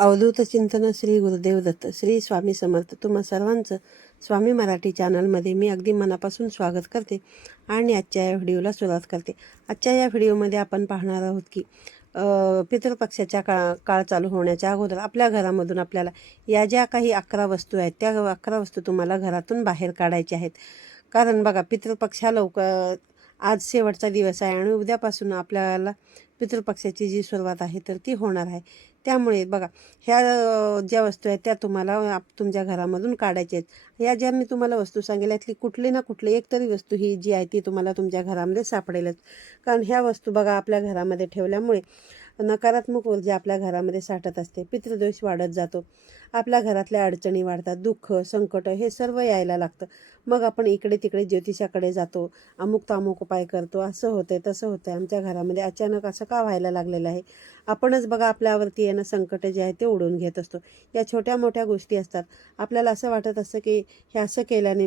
अवधूत चिंतन श्री गुरुदेव दत्त श्री स्वामी समर्थ. तुम्हा सर्वांचं स्वामी मराठी चॅनलमध्ये मी अगदी मनापासून स्वागत करते आणि आजच्या या व्हिडिओला सुरुवात करते. आजच्या या व्हिडिओमध्ये आपण पाहणार आहोत की पितृपक्षाच्या काळ काळ चालू होण्याच्या अगोदर आपल्या घरामधून आपल्याला या ज्या काही अकरा वस्तू आहेत त्या अकरा वस्तू तुम्हाला घरातून बाहेर काढायच्या आहेत. कारण बघा पितृपक्ष हा लवकर आज शेवटचा दिवस आहे आणि उद्यापासून आपल्याला पितृपक्षाची जी सुरुवात आहे तर ती होणार आहे. त्यामुळे बघा ह्या ज्या वस्तू आहेत त्या तुम्हाला आप- तुमच्या घरामधून काढायच्या आहेत. या ज्या मी तुम्हाला वस्तू सांगितल्या यातली कुठली ना कुठली एक तरी वस्तू ही जी आहे ती तुम्हाला तुमच्या घरामध्ये सापडेलच. कारण ह्या वस्तू बघा आपल्या घरामध्ये ठेवल्यामुळे नकारात्मक ऊर्जा आपल्या घरामध्ये साठत असते. पितृदोष वाढत जातो. आपल्या घरातल्या अडचणी वाढतात. दुःख संकट हे सर्व यायला लागतं. मग आपण इकडे तिकडे ज्योतिषाकडे जातो. अमुक तामुक उपाय करतो. असं होतंय तसं होतंय. आमच्या घरामध्ये अचानक असं का व्हायला लागलेलं आहे? आपणच बघा आपल्यावरती येणं संकट जे आहे ते उडवून घेत असतो. या छोट्या मोठ्या गोष्टी असतात. आपल्याला असं वाटत असतं की हे असं केल्याने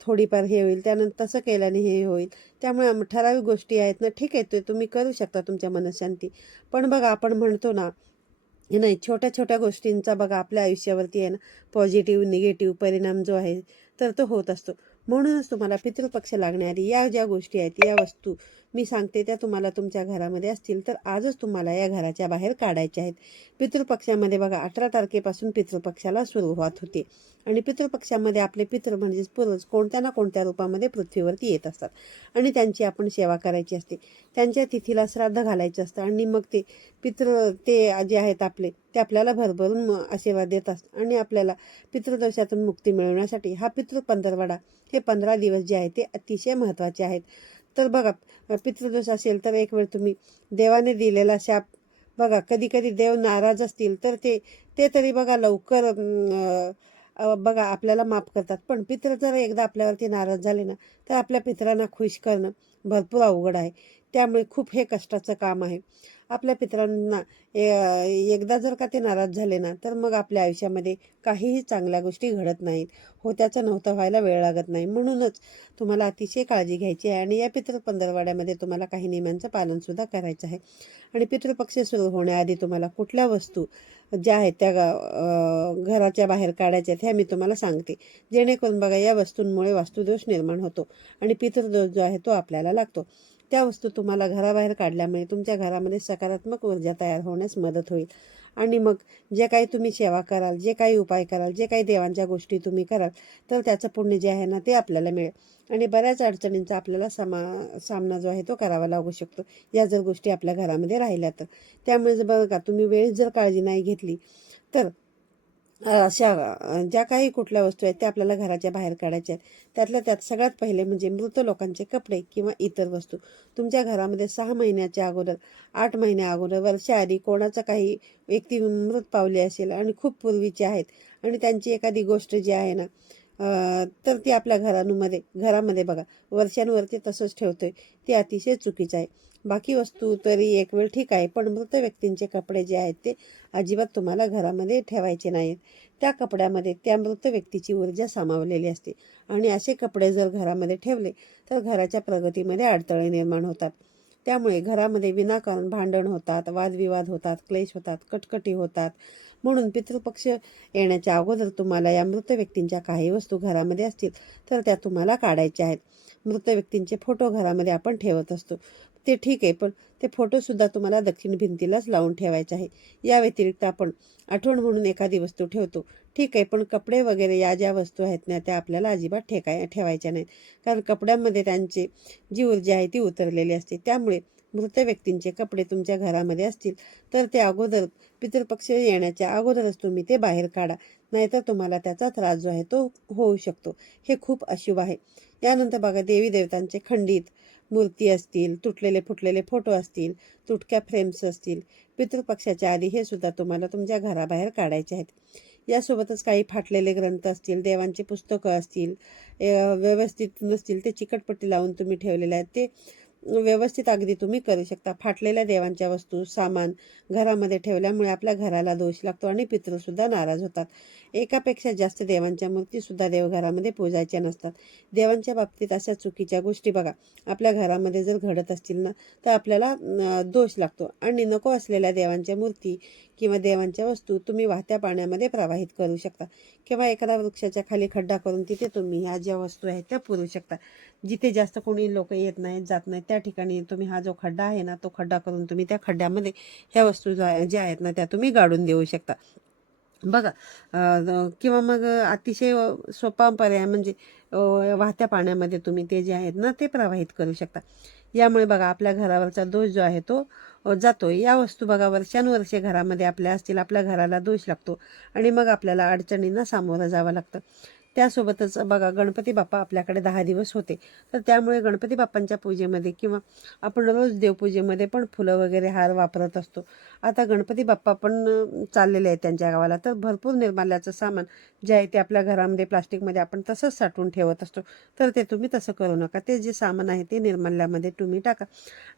थोडीफार हे होईल त्यानंतर तसं केल्याने हे होईल. त्यामुळे ठराविक गोष्टी आहेत ना ठीक आहे ते तुम्ही करू शकता तुमच्या मनशांती. पण बघा आपण म्हणतो ना हे नाही छोट्या छोट्या गोष्टींचा बघा आपल्या आयुष्यावरती आहे ना पॉझिटिव्ह निगेटिव्ह परिणाम जो आहे तर तो होत असतो. म्हणूनच तुम्हाला पितृपक्ष लागणारी या ज्या गोष्टी आहेत या वस्तू मी सांगते त्या तुम्हाला तुमच्या घरामध्ये असतील तर आजच तुम्हाला या घराच्या बाहेर काढायच्या आहेत. पितृपक्षामध्ये बघा अठरा तारखेपासून पितृपक्षाला सुरुवात होते. आणि पितृपक्षामध्ये आपले पितृ म्हणजेच पूर्वज कोणत्या ना कोणत्या रूपामध्ये पृथ्वीवरती येत असतात. आणि त्यांची आपण सेवा करायची असते. त्यांच्या तिथीला श्राद्ध घालायचं असतं. आणि मग ते पितृ ते जे आहेत आपले ते आपल्याला भरभरून म- आशीर्वाद देत असतात. आणि आपल्याला पितृदोषातून मुक्ती मिळवण्यासाठी हा पितृ पंधरवडा हे पंधरा दिवस जे आहे ते अतिशय महत्त्वाचे आहेत. तर बघा पितृदोष असेल तर एक वेळ तुम्ही देवाने दिलेला शाप बघा कधी कधी देव नाराज असतील तर ते ते तरी बघा लवकर बघा आपल्याला माफ करतात. पण पित्र जर एकदा आपल्यावरती नाराज झाले ना तर आपल्या पित्रांना खुश करणं भरपूर अवघड आहे. त्यामुळे खूप हे कष्टाचं काम आहे. आपल्या पित्रांना ए- एकदा जर का ते नाराज झाले ना तर मग आपल्या आयुष्यामध्ये काहीही चांगल्या गोष्टी घडत नाहीत. हो त्याचा नव्हतं व्हायला वेळ लागत नाही. म्हणूनच तुम्हाला अतिशय काळजी घ्यायची आहे आणि या पितृ पंधरवाड्यामध्ये तुम्हाला काही नियमांचं पालनसुद्धा करायचं आहे. आणि पितृपक्ष सुरू होण्याआधी तुम्हाला कुठल्या वस्तू ज्या आहेत त्या घराच्या बाहेर काढायच्या आहेत ह्या मी तुम्हाला सांगते. जेणेकरून बघा या वस्तूंमुळे वास्तुदोष निर्माण होतो आणि पितृदोष जो आहे तो आपल्याला लागतो. त्या वस्तू तुम्हाला घराबाहेर काढल्यामुळे तुमच्या घरामध्ये सकारात्मक ऊर्जा तयार होण्यास मदत होईल. आणि मग जे काही तुम्ही सेवा कराल जे काही उपाय कराल जे काही देवांच्या गोष्टी तुम्ही कराल तर त्याचं पुण्य जे आहे ना ते आपल्याला मिळेल. आणि बऱ्याच अडचणींचा आपल्याला समा सामना जो आहे तो करावा लागू शकतो. या जर गोष्टी आपल्या घरामध्ये राहिल्या तर. त्यामुळे जर बघा तुम्ही वेळेत जर काळजी नाही घेतली तर अशा ज्या काही कुठल्या वस्तू आहेत त्या आपल्याला घराच्या बाहेर काढायच्या आहेत. त्यातल्या त्यात सगळ्यात पहिले म्हणजे मृत लोकांचे कपडे किंवा इतर वस्तू. तुमच्या घरामध्ये सहा महिन्याच्या अगोदर आठ महिन्या अगोदर वर्षाआधी कोणाचा काही व्यक्ती मृत पावली असेल आणि खूप पूर्वीचे आहेत आणि त्यांची एखादी गोष्ट जी आहे ना तर ती आपल्या घरांमध्ये घरामध्ये बघा. वर्षांवरती तसंच ठेवतोय. ते अतिशय चुकीचं आहे. बाकी वस्तू तरी एक वेळ ठीक आहे पण मृत व्यक्तींचे कपडे जे आहेत ते अजिबात तुम्हाला घरामध्ये ठेवायचे नाहीत. त्या कपड्यामध्ये त्या मृत व्यक्तीची ऊर्जा सामावलेली असते. आणि असे कपडे जर घरामध्ये ठेवले तर घराच्या प्रगतीमध्ये अडथळे निर्माण होतात. त्यामुळे घरामध्ये विनाकारण भांडण होतात वादविवाद होतात क्लेश होतात कटकटी होतात. म्हणून पितृपक्ष येण्याच्या अगोदर तुम्हाला या मृत व्यक्तींच्या काही वस्तू घरामध्ये असतील तर त्या तुम्हाला काढायच्या आहेत. मृत व्यक्तींचे फोटो घरामध्ये आपण ठेवत असतो. ते ठीक आहे पण ते फोटोसुद्धा तुम्हाला दक्षिण भिंतीलाच लावून ठेवायचे आहे. या व्यतिरिक्त आपण आठवण म्हणून एखादी वस्तू ठेवतो. ठीक आहे पण कपडे वगैरे या ज्या वस्तू आहेत ना त्या आपल्याला अजिबात ठेकाय ठेवायच्या नाहीत. कारण कपड्यांमध्ये त्यांची जी ऊर्जा आहे ती उतरलेली असते. त्यामुळे मृत व्यक्तींचे कपडे तुमच्या घरामध्ये असतील तर ते अगोदर पितृपक्ष येण्याच्या अगोदरच तुम्ही ते बाहेर काढा. नाहीतर तुम्हाला त्याचा त्रास जो आहे तो होऊ शकतो. हे खूप अशुभ आहे. यानंतर बघा देवी देवतांचे खंडित मूर्ती असतील तुटलेले फुटलेले फोटो असतील तुटक्या फ्रेम्स असतील पितृपक्षाच्या आधी हे सुद्धा तुम्हाला तुमच्या घराबाहेर काढायचे आहेत. यासोबतच काही फाटलेले ग्रंथ असतील देवांची पुस्तकं असतील व्यवस्थित नसतील ते चिकटपट्टी लावून तुम्ही ठेवलेले आहेत. ते व्यवस्थित अगदी तुम्ही करू शकता. फाटलेल्या देवांच्या वस्तू सामान घरामध्ये ठेवल्यामुळे आपल्या घराला दोष लागतो आणि पितृसुद्धा नाराज होतात. एकापेक्षा जास्त देवांच्या मूर्तीसुद्धा देवघरामध्ये पूजायच्या नसतात. देवांच्या बाबतीत अशा चुकीच्या गोष्टी बघा. आपल्या घरामध्ये जर घडत असतील ना तर आपल्याला दोष लागतो. आणि नको असलेल्या देवांच्या मूर्ती किंवा देवांच्या वस्तू तुम्ही वाहत्या पाण्यामध्ये प्रवाहित करू शकता. किंवा एखाद्या वृक्षाच्या खाली खड्डा करून तिथे तुम्ही ह्या ज्या वस्तू आहेत त्या पुरू शकता. जिथे जास्त कोणी लोक येत नाहीत जात नाहीत त्या ठिकाणी तुम्ही हा जो खड्डा आहे ना तो खड्डा करून तुम्ही त्या खड्ड्यामध्ये ह्या वस्तू ज्या ज्या आहेत ना त्या तुम्ही गाडून देऊ शकता. बघा किंवा मग अतिशय सोपा पर्याय म्हणजे वाहत्या पाण्यामध्ये तुम्ही ते जे आहेत ना ते प्रवाहित करू शकता. यामुळे बघा आपल्या घरावरचा दोष जो आहे तो जातो या वस्तू बघा वर्षानुवर्षे घरामध्ये आपल्या असतील आपल्या घराला दोष लागतो आणि मग आपल्याला अडचणींना सामोरं जावं लागतं. त्यासोबतच बघा गणपती बाप्पा आपल्याकडे दहा दिवस होते. तर त्यामुळे गणपती बाप्पांच्या पूजेमध्ये किंवा आपण रोज देवपूजेमध्ये पण फुलं वगैरे हार वापरत असतो. आता गणपती बाप्पा पण चाललेले आहेत त्यांच्या गावाला. तर भरपूर निर्माल्याचं सामान जे आहे ते आपल्या घरामध्ये प्लास्टिकमध्ये आपण तसंच साठवून ठेवत असतो. तर ते तुम्ही तसं करू नका. ते जे सामान आहे ते निर्माल्यामध्ये तुम्ही टाका.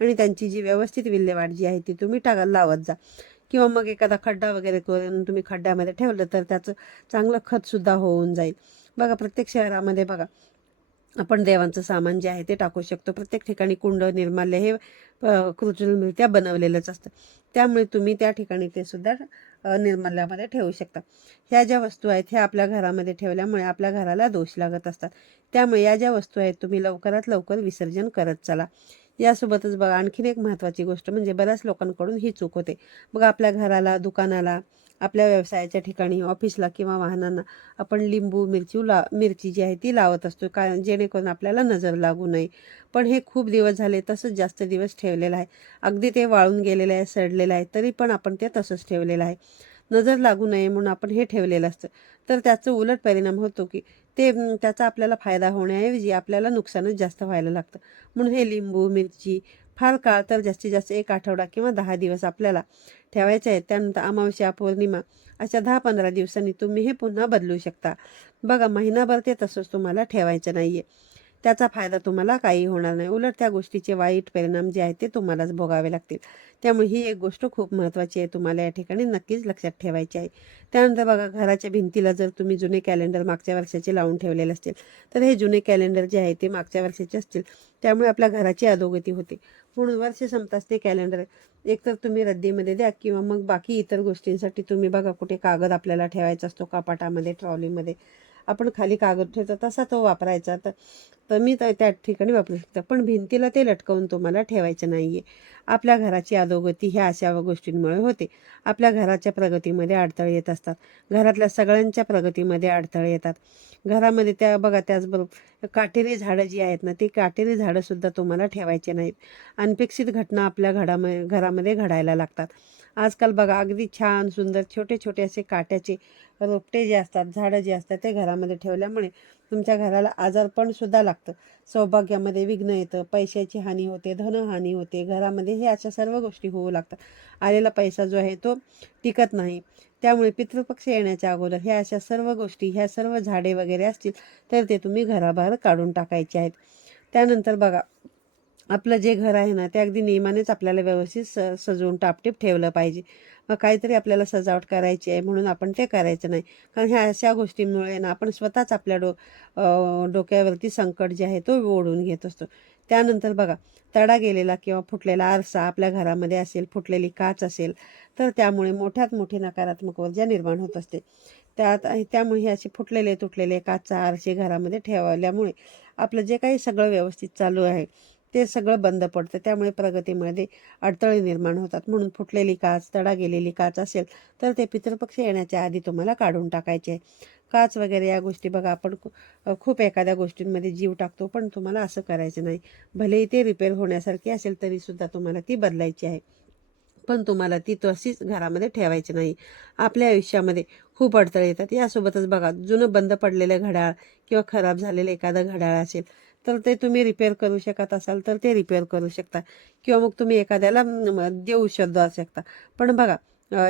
आणि त्यांची जी व्यवस्थित विल्हेवाट जी आहे ती तुम्ही टाका लावत जा. किंवा मग एखादा खड्डा वगैरे करून तुम्ही खड्ड्यामध्ये ठेवलं तर त्याचं चांगलं खतसुद्धा होऊन जाईल. बघा प्रत्येक शहरामध्ये बघा आपण देवांचं सामान जे आहे ते टाकू शकतो. प्रत्येक ठिकाणी कुंड निर्माल्य हे अ, कृत्रिमरित्या बनवलेलंच असतं. त्यामुळे तुम्ही त्या ठिकाणी ते सुद्धा निर्माल्यामध्ये ठेवू शकता. ह्या ज्या वस्तू आहेत ह्या आपल्या घरामध्ये ठेवल्यामुळे आपल्या घराला दोष लागत असतात. त्यामुळे या ज्या वस्तू आहेत तुम्ही लवकरात लवकर विसर्जन करत चला. यासोबतच बघा आणखीन एक महत्त्वाची गोष्ट म्हणजे बऱ्याच लोकांकडून ही चूक होते. बघा आपल्या घराला दुकानाला आपल्या व्यवसायाच्या ठिकाणी ऑफिसला किंवा वाहनांना आपण लिंबू मिरची ला मिरची जी आहे ती लावत असतो का जेणेकरून आपल्याला नजर लागू नये. पण हे खूप दिवस झाले तसंच जास्त दिवस ठेवलेलं आहे. अगदी ते वाळून गेलेलं आहे सडलेलं आहे तरी पण आपण ते तसंच ठेवलेलं आहे. नजर लागू नये म्हणून आपण हे ठेवलेलं असतं. तर त्याचं उलट परिणाम होतो की ते त्याचा आपल्याला फायदा होण्याऐवजी आपल्याला नुकसानच जास्त व्हायला लागतं. म्हणून हे लिंबू मिरची फार काळ तर जास्तीत जास्त एक आठवडा किंवा दहा दिवस आपल्याला ठेवायचे आहेत. त्यानंतर अमावस्या पौर्णिमा अशा दहा पंधरा दिवसांनी तुम्ही हे पुन्हा बदलू शकता. बघा महिनाभर ते तसंच तुम्हाला ठेवायचं नाही आहे त्याचा फायदा तुम्हाला काही होणार नाही. उलट त्या गोष्टीचे वाईट परिणाम जे आहेत ते तुम्हालाच भोगावे लागतील. त्यामुळे ही एक गोष्ट खूप महत्त्वाची आहे. तुम्हाला या ठिकाणी नक्कीच लक्षात ठेवायची आहे. त्यानंतर बघा घराच्या भिंतीला जर तुम्ही जुने कॅलेंडर मागच्या वर्षाचे लावून ठेवलेले असतील तर हे जुने कॅलेंडर जे आहे ते मागच्या वर्षाचे असतील. त्यामुळे आपल्या घराची अधोगती होते. म्हणून वर्ष संपताच ते कॅलेंडर एकतर तुम्ही रद्दीमध्ये द्या किंवा मग बाकी इतर गोष्टींसाठी तुम्ही बघा कुठे कागद आपल्याला ठेवायचा असतो कपाटामध्ये ट्रॉलीमध्ये आपण खाली कागद ठेवतो तसा तो वापरायचा. तर तर मी त्या त्या ठिकाणी वापरू शकता. पण भिंतीला ते लटकवून तुम्हाला ठेवायचं नाही आहे आपल्या घराची अधोगती ह्या अशा गोष्टींमुळे होते. आपल्या घराच्या प्रगतीमध्ये अडथळे येत असतात. घरातल्या सगळ्यांच्या प्रगतीमध्ये अडथळे येतात. घरामध्ये त्या बघा त्याचबरोबर काटेरी झाडं जी आहेत ना ती काटेरी झाडंसुद्धा तुम्हाला ठेवायची नाहीत. अनपेक्षित घटना आपल्या घडामध्ये घरामध्ये घडायला लागतात. आजकाल बघा अगदी छान सुंदर छोटे छोटे असे काट्याचे रोपटे जे असतात झाडं जे असतात ते घरामध्ये ठेवल्यामुळे तुमच्या घराला आजारपण सुद्धा लागतं. सौभाग्यामध्ये विघ्न येतं पैशाची हानी होते धनहानी होते घरामध्ये हे अशा सर्व गोष्टी होऊ लागतात. आलेला पैसा जो आहे तो टिकत नाही. त्यामुळे पितृपक्ष येण्याच्या अगोदर ह्या अशा सर्व गोष्टी ह्या सर्व झाडे वगैरे असतील तर ते तुम्ही घराबाहेर काढून टाकायचे आहेत. त्यानंतर बघा आपलं जे घर आहे ना ते अगदी नियमानेच आपल्याला व्यवस्थित स सजवून टापटीप ठेवलं पाहिजे. मग काहीतरी आपल्याला सजावट करायची आहे म्हणून आपण ते करायचं नाही. कारण ह्या अशा गोष्टींमुळे ना आपण स्वतःच आपल्या डो डोक्यावरती संकट जे आहे तो ओढून घेत असतो. त्यानंतर बघा तडा गेलेला किंवा फुटलेला आरसा आपल्या घरामध्ये असेल फुटलेली काच असेल तर त्यामुळे मोठ्यात मोठी नकारात्मक ऊर्जा निर्माण होत असते. त्यात त्यामुळे हे असे फुटलेले तुटलेले काचा आरसे घरामध्ये ठेवल्यामुळे आपलं जे काही सगळं व्यवस्थित चालू आहे ते सगळं बंद पडतं. त्यामुळे प्रगतीमध्ये अडथळे निर्माण होतात. म्हणून फुटलेली काच तडा गेलेली काच असेल तर ते पितृपक्ष येण्याच्या आधी तुम्हाला काढून टाकायचे. आहे काच वगैरे या गोष्टी बघा आपण खूप एखाद्या गोष्टींमध्ये जीव टाकतो पण तुम्हाला असं करायचं नाही. भलेही ते रिपेअर होण्यासारखी असेल तरी सुद्धा तुम्हाला ती बदलायची आहे. पण तुम्हाला ती तशीच घरामध्ये ठेवायची नाही. आपल्या आयुष्यामध्ये खूप अडथळे येतात. यासोबतच बघा जुनं बंद पडलेलं घड्याळ किंवा खराब झालेलं एखादं घड्याळ असेल तर ते तुम्ही रिपेअर करू शकत असाल तर ते रिपेअर करू शकता. किंवा मग तुम्ही एखाद्याला देऊ शोधू शकता. पण बघा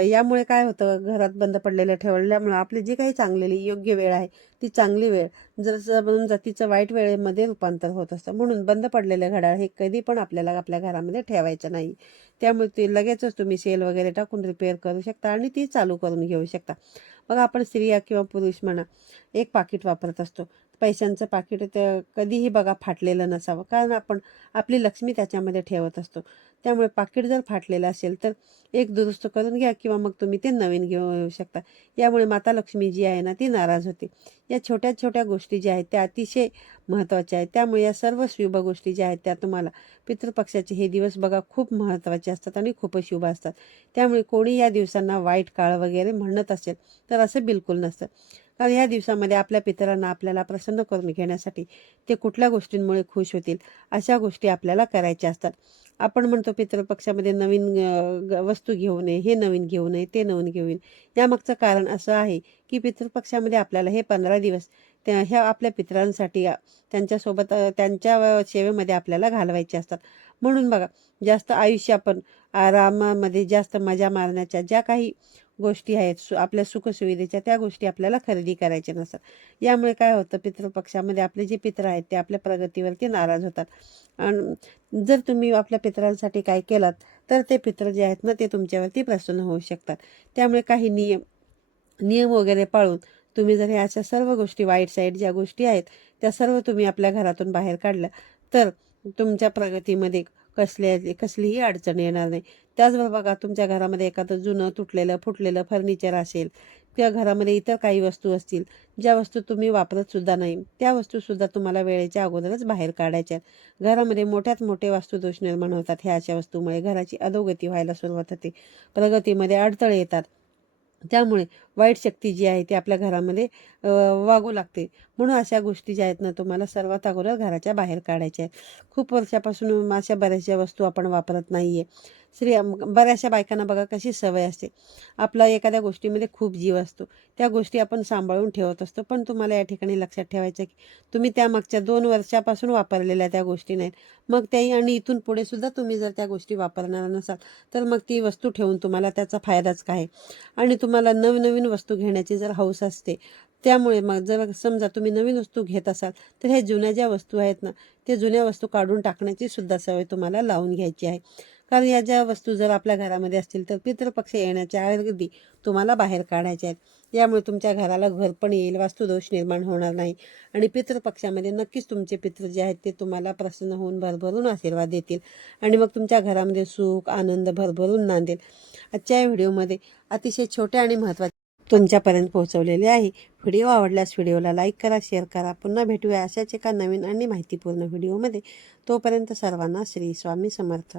यामुळे काय होतं घरात बंद पडलेलं ठेवल्यामुळं आपली जी काही चांगलेली योग्य वेळ आहे ती चांगली वेळ जर म्हणून जातीचं वाईट वेळेमध्ये रूपांतर होत असतं. म्हणून बंद पडलेलं घड्याळ हे कधी पण आपल्याला आपल्या घरामध्ये ठेवायचं नाही. त्यामुळे ते लगेचच तुम्ही सेल वगैरे टाकून रिपेअर करू शकता आणि ती चालू करून घेऊ शकता. मग आपण स्त्रिया किंवा पुरुष म्हणा एक पाकिट वापरत असतो. पैशांचं पाकिट तर कधीही बघा फाटलेलं नसावं. कारण आपण आपली लक्ष्मी त्याच्यामध्ये ठेवत असतो. त्यामुळे पाकिट जर फाटलेलं असेल तर एक दुरुस्त करून घ्या किंवा मग तुम्ही ते नवीन घेऊन येऊ शकता. यामुळे माता लक्ष्मी जी आहे ना ती नाराज होते. या छोट्या छोट्या गोष्टी ज्या आहेत त्या अतिशय महत्त्वाच्या आहेत. त्यामुळे या सर्व शुभ गोष्टी ज्या आहेत त्या तुम्हाला पितृपक्षाचे हे दिवस बघा खूप महत्त्वाचे असतात आणि खूपच शुभ असतात. त्यामुळे कोणी या दिवसांना वाईट काळ वगैरे म्हणत असेल तर असं बिलकुल नसतं. कारण ह्या दिवसामध्ये आपल्या पितरांना आपल्याला प्रसन्न करून घेण्यासाठी ते कुठल्या गोष्टींमुळे खुश होतील? अशा गोष्टी आपल्याला करायच्या असतात. आपण म्हणतो पितृपक्षामध्ये नवीन ग- वस्तू घेऊ नये हे नवीन घेऊ नये ते नवीन घेऊ नये. यामागचं कारण असं आहे की पितृपक्षामध्ये आपल्याला हे पंधरा दिवस त्या ह्या आपल्या पितरांसाठी त्यांच्यासोबत त्यांच्या सेवेमध्ये आपल्याला घालवायचे असतात. म्हणून बघा जास्त आयुष्य आपण आरामामध्ये जास्त मजा मारण्याच्या ज्या काही गोष्टी आहेत सु आपल्या सुखसुविधेच्या त्या गोष्टी आपल्याला खरेदी करायच्या नसतात. यामुळे काय होतं पितृपक्षामध्ये आपले जे पित्र आहेत ते आपल्या प्रगतीवरती नाराज होतात. आणि जर तुम्ही आपल्या पितरांसाठी काय केलात तर ते पित्र जे आहेत ना ते तुमच्यावरती प्रसन्न होऊ शकतात. त्यामुळे काही नियम नियम वगैरे पाळून तुम्ही जर ह्या अशा सर्व गोष्टी वाईट साईड ज्या गोष्टी आहेत त्या सर्व तुम्ही आपल्या घरातून बाहेर काढल्या तर तुमच्या प्रगतीमध्ये कसल्या कसलीही अडचण येणार नाही. त्याचबरोबर बघा तुमच्या घरामध्ये एखादं जुनं तुटलेलं फुटलेलं फर्निचर असेल किंवा घरामध्ये इतर काही वस्तू असतील ज्या वस्तू तुम्ही वापरत सुद्धा नाही त्या वस्तूसुद्धा तुम्हाला वेळेच्या अगोदरच बाहेर काढायच्या घरामध्ये मोठ्यात मोठे वास्तुदोष निर्माण होतात ह्या अशा वस्तूमुळे घराची अधोगती व्हायला सुरुवात होते. प्रगतीमध्ये अडथळे येतात. त्यामुळे वाईट शक्ती जी आहे ती आपल्या घरामध्ये वागू लागते. म्हणून अशा गोष्टी ज्या आहेत ना तुम्हाला सर्वात अगोदर घराच्या बाहेर काढायच्या आहेत. खूप वर्षापासून अशा बऱ्याचशा वस्तू आपण वापरत नाही आहे स्त्री बऱ्याचशा बायकांना बघा कशी सवय असते. आपला एखाद्या गोष्टीमध्ये खूप जीव असतो. त्या गोष्टी आपण सांभाळून ठेवत असतो. पण तुम्हाला या ठिकाणी लक्षात ठेवायचं की तुम्ही त्या मागच्या दोन वर्षापासून वापरलेल्या त्या गोष्टी नाहीत. मग त्याही आणि इथून पुढे सुद्धा तुम्ही जर त्या गोष्टी वापरणार नसाल तर मग ती वस्तू ठेवून तुम्हाला त्याचा फायदाच काय? आणि तुम्हाला नवनवीन वस्तू घेण्याची जर हौस असते त्यामुळे मग जर समजा तुम्ही नवीन वस्तू घेत असाल तर ह्या जुन्या ज्या वस्तू आहेत ना त्या जुन्या वस्तू काढून टाकण्याची सुद्धा सवय तुम्हाला लावून घ्यायची आहे. कारण या ज्या वस्तू जर आपल्या घरामध्ये असतील तर पितृपक्ष येण्याच्या अगदी तुम्हाला बाहेर काढायच्या आहेत. यामुळे तुमच्या घराला घर पण येईल वास्तुदोष निर्माण होणार नाही. आणि पितृपक्षामध्ये नक्कीच तुमचे पितृ जे आहेत ते तुम्हाला प्रसन्न होऊन भरभरून आशीर्वाद देतील. आणि मग तुमच्या घरामध्ये सुख आनंद भरभरून नांदेल. आजच्या व्हिडिओमध्ये अतिशय छोट्या आणि महत्त्वाच्या तुमच्यापर्यंत पोहोचवलेले आहे. व्हिडिओ आवडल्यास व्हिडिओला लाईक करा शेअर करा. पुन्हा भेटूया अशाच एका नवीन आणि माहितीपूर्ण व्हिडिओमध्ये. तोपर्यंत सर्वांना श्री स्वामी समर्थ.